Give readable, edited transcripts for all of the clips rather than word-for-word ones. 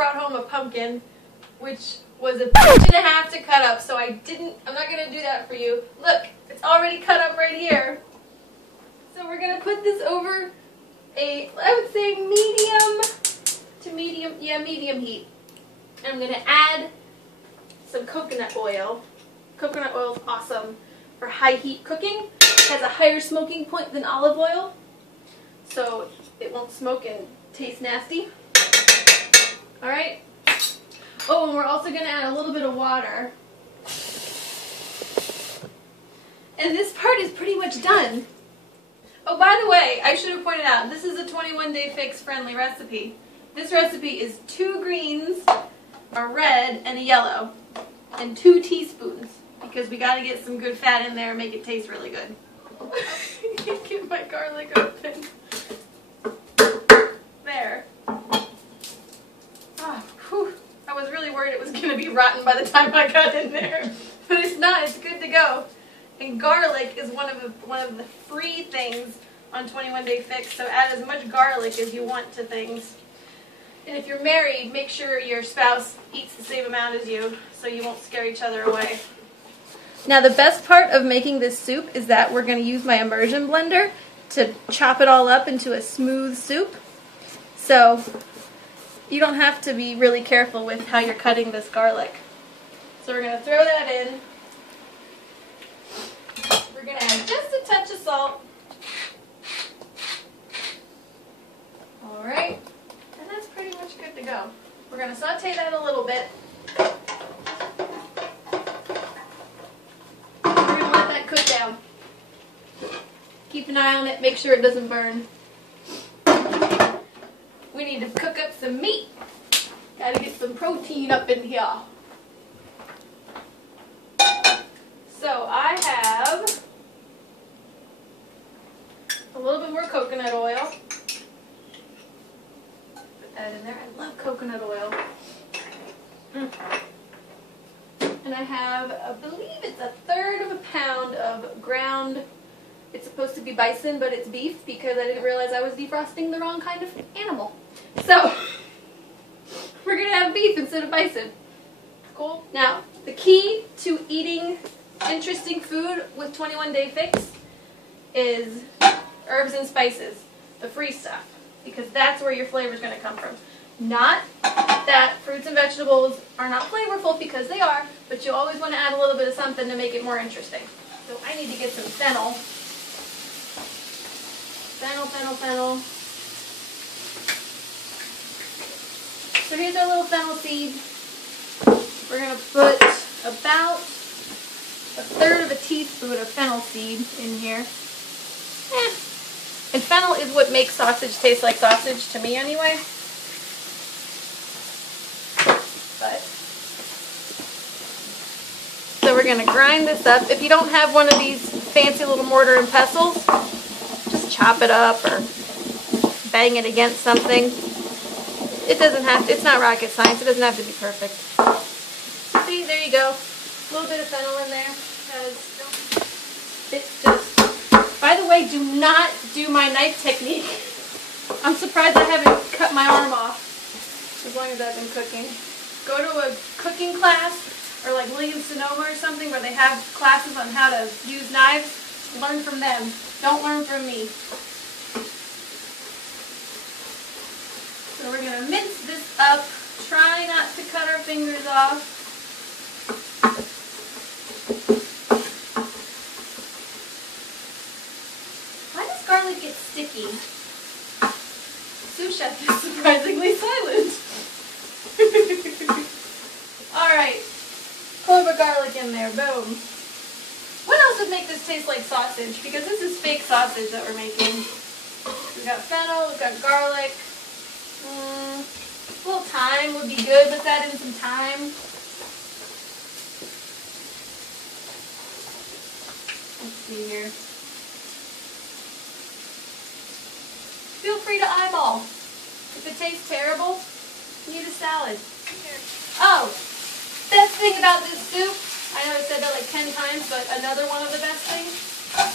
brought home a pumpkin, which was a bitch and a half to cut up, so I'm not going to do that for you. Look, it's already cut up right here. So we're going to put this over I would say medium heat. And I'm going to add some coconut oil. Coconut oil is awesome for high heat cooking. It has a higher smoking point than olive oil, so it won't smoke and taste nasty. Alright. Oh, and we're also going to add a little bit of water. And this part is pretty much done. Oh, by the way, I should have pointed out, this is a 21-day fix friendly recipe. This recipe is 2 greens, a red, and a yellow, and 2 teaspoons, because we got to get some good fat in there and make it taste really good. I can't get my garlic open. There. Oh, whew. I was really worried it was going to be rotten by the time I got in there, but it's not. It's good to go. And garlic is one of the free things on 21 Day Fix, so add as much garlic as you want to things. And if you're married, make sure your spouse eats the same amount as you, so you won't scare each other away. Now the best part of making this soup is that we're going to use my immersion blender to chop it all up into a smooth soup. So you don't have to be really careful with how you're cutting this garlic. So we're going to throw that in. We're going to add just a touch of salt. Alright, and that's pretty much good to go. We're going to saute that a little bit. We're going to let that cook down. Keep an eye on it, make sure it doesn't burn. We need to cook up some meat. Got to get some protein up in here. So I have a little bit more coconut oil. Put that in there. I love coconut oil. And I have, I believe it's 1/3 pound of ground. It's supposed to be bison, but it's beef because I didn't realize I was defrosting the wrong kind of animal. So we're going to have beef instead of bison. Cool. Now, the key to eating interesting food with 21 Day Fix is herbs and spices, the free stuff, because that's where your flavor is going to come from. Not that fruits and vegetables are not flavorful, because they are, but you always want to add a little bit of something to make it more interesting. So I need to get some fennel. Fennel. So here's our little fennel seed. We're going to put about 1/3 teaspoon of fennel seed in here. And fennel is what makes sausage taste like sausage, to me anyway. So we're going to grind this up. If you don't have one of these fancy little mortar and pestles, just chop it up or bang it against something. It doesn't have to, it's not rocket science, it doesn't have to be perfect. See, there you go. A little bit of fennel in there. It's just, by the way, do not do my knife technique. I'm surprised I haven't cut my arm off as long as I've been cooking. Go to a cooking class or like Williams-Sonoma or something where they have classes on how to use knives. Learn from them. Don't learn from me. So we're going to mince this up. Try not to cut our fingers off. Why does garlic get sticky? Sous chef is surprisingly silent. Alright. Clove of garlic in there. Boom. What else would make this taste like sausage? Because this is fake sausage that we're making. We've got fennel, we've got garlic. A little thyme would be good. Let's add in some thyme. Let's see here. Feel free to eyeball. If it tastes terrible, you need a salad. Oh, best thing about this soup, I know I said that like 10 times, but another one of the best things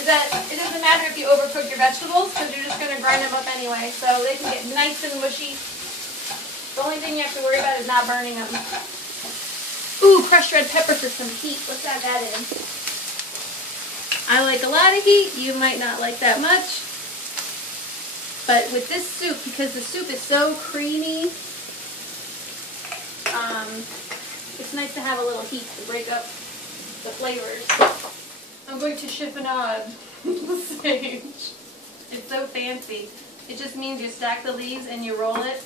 is that it doesn't matter if you overcook your vegetables because you're just going to grind them up anyway, so they can get nice and mushy. The only thing you have to worry about is not burning them. Ooh, crushed red pepper for some heat. Let's add that in. I like a lot of heat. You might not like that much. But with this soup, because the soup is so creamy, it's nice to have a little heat to break up the flavors. I'm going to chiffonade sage. It's so fancy. It just means you stack the leaves and you roll it.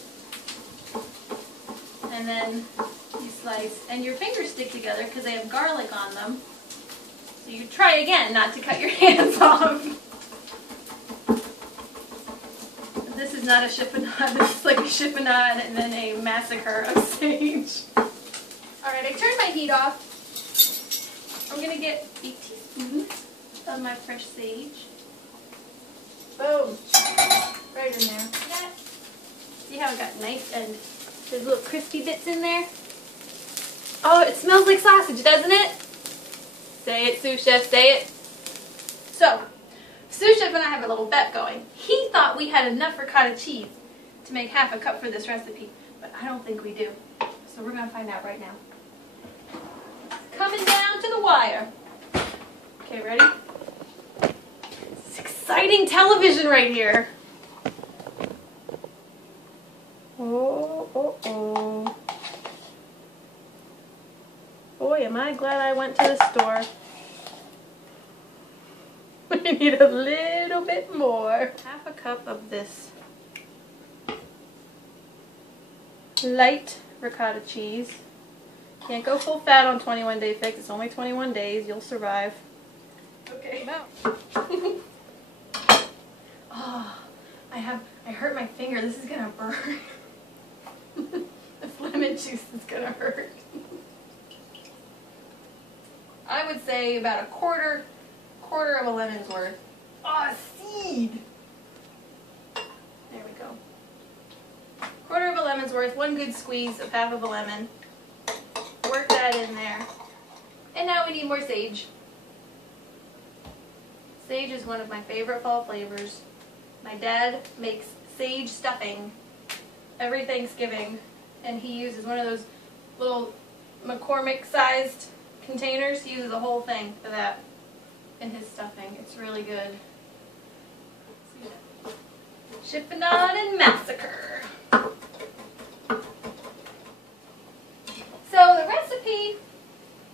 And then you slice. And your fingers stick together because they have garlic on them. So you try again not to cut your hands off. This is not a chiffonade. This is like a chiffonade and then a massacre of sage. Alright, I turned my heat off. I'm going to get a teaspoon of my fresh sage. Boom. Right in there. See how it got nice and there's little crispy bits in there? Oh, it smells like sausage, doesn't it? Say it, sous chef, say it. So, sous chef and I have a little bet going. He thought we had enough ricotta cheese to make half a cup for this recipe, but I don't think we do. So we're going to find out right now. Coming down to the wire. Okay, ready? It's exciting television right here. Oh. Boy, am I glad I went to the store. We need a little bit more. Half a cup of this light ricotta cheese. Can't go full fat on 21 Day Fix. It's only 21 days. You'll survive. Okay. Oh, I hurt my finger. This is gonna burn. This lemon juice is gonna hurt. I would say about a quarter of a lemon's worth. Oh, a seed! There we go. Quarter of a lemon's worth, one good squeeze of half of a lemon. Work that in there. And now we need more sage. Sage is one of my favorite fall flavors. My dad makes sage stuffing every Thanksgiving, and he uses one of those little McCormick-sized containers. He uses the whole thing for that in his stuffing. It's really good. Chiffonade and massacre. So the recipe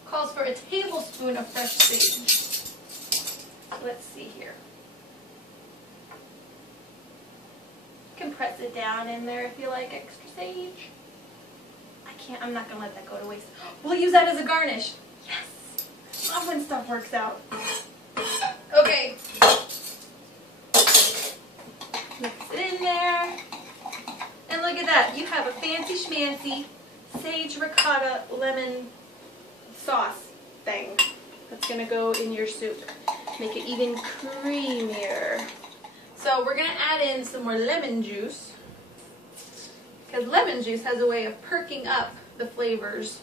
calls for a tablespoon of fresh sage. Let's see here. You can press it down in there if you like extra sage. I'm not going to let that go to waste. We'll use that as a garnish. Yes! Love when stuff works out. Okay. Mix it in there. And look at that. You have a fancy schmancy sage ricotta lemon sauce thing that's going to go in your soup. Make it even creamier. So we're going to add in some more lemon juice, because lemon juice has a way of perking up the flavors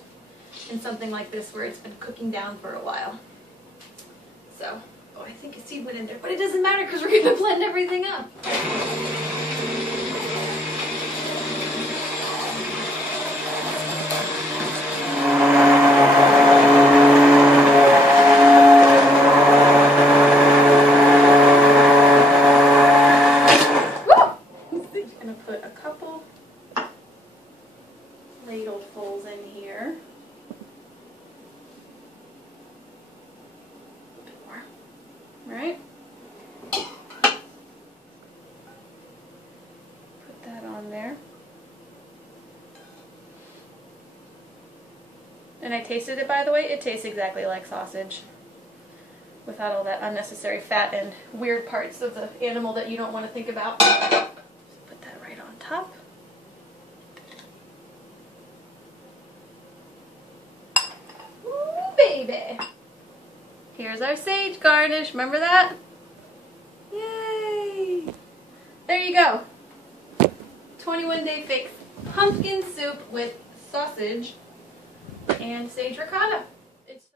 in something like this where it's been cooking down for a while. So, oh, I think a seed went in there, but it doesn't matter because we're going to blend everything up. Ladlefuls in here. A bit more. Right? Put that on there. And I tasted it, by the way. It tastes exactly like sausage, without all that unnecessary fat and weird parts of the animal that you don't want to think about. Just put that right on top. Baby. Here's our sage garnish. Remember that? Yay! There you go. 21 Day Fix pumpkin soup with sausage and sage ricotta. It's